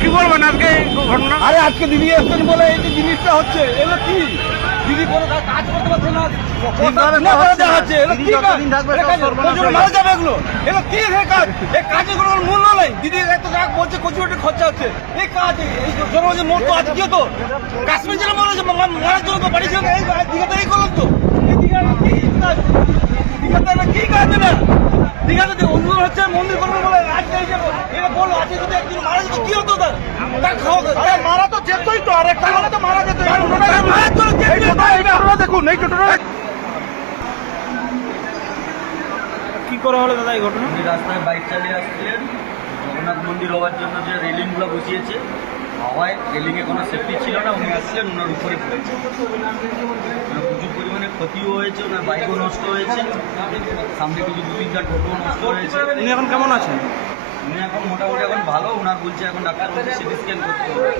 কি বলবেন আজকে ঘটনা? আরে আজকে দিদি এসছেন বলে এই যে জিনিসটা হচ্ছে, এগুলো কি দিদি কোনো কাজ করতে পারছে না, দেখাচ্ছে মারা যাবে এগুলো। এগুলো কি কাজ? এই কাজের কোনো মূল্য নেই। দিদি এত টাকা বলছে, কচি কচি খরচা হচ্ছে। এই কাজ এই জনগণের মন তো আজকে তো কাশ্মীর জেলা মনে হচ্ছে মারার জন্য তো বাড়ি ছিল। এই দিঘাতে এই করলাম তো, এই দিঘাতে কি কাজ? দিঘাতে কি কাজ? এটা দিঘাতে উন্নয়ন হচ্ছে, মন্দির করবে বলে আজকে এই যে এটা বললো, আজকে যদি একদিন মারা যেত কি হতো? তার খাওয়া মারা তো যেতই তো, আর একটা হলে তো মারা যেত। দেখুন এই টোটোটা কি করা হলো দাদা এই ঘটনা? উনি রাস্তায় বাইক চালিয়ে আসছিলেন, জগন্নাথ মন্দির হওয়ার জন্য যে রেলিংগুলো বসিয়েছে, হাওয়ায় রেলিংয়ে কোনো সেফটি ছিল না, উনি আসছিলেন, ওনার উপরে পড়েছে। প্রচুর পরিমাণে ক্ষতিও হয়েছে, ওনার বাইকও নষ্ট হয়েছে, সামনে কিছু 2-3টা টোটো নষ্ট হয়েছে। উনি এখন কেমন আছেন? উনি এখন মোটামুটি এখন ভালো, ওনার বলছে এখন ডাক্তার বলছে সিটি স্ক্যান করতে হবে।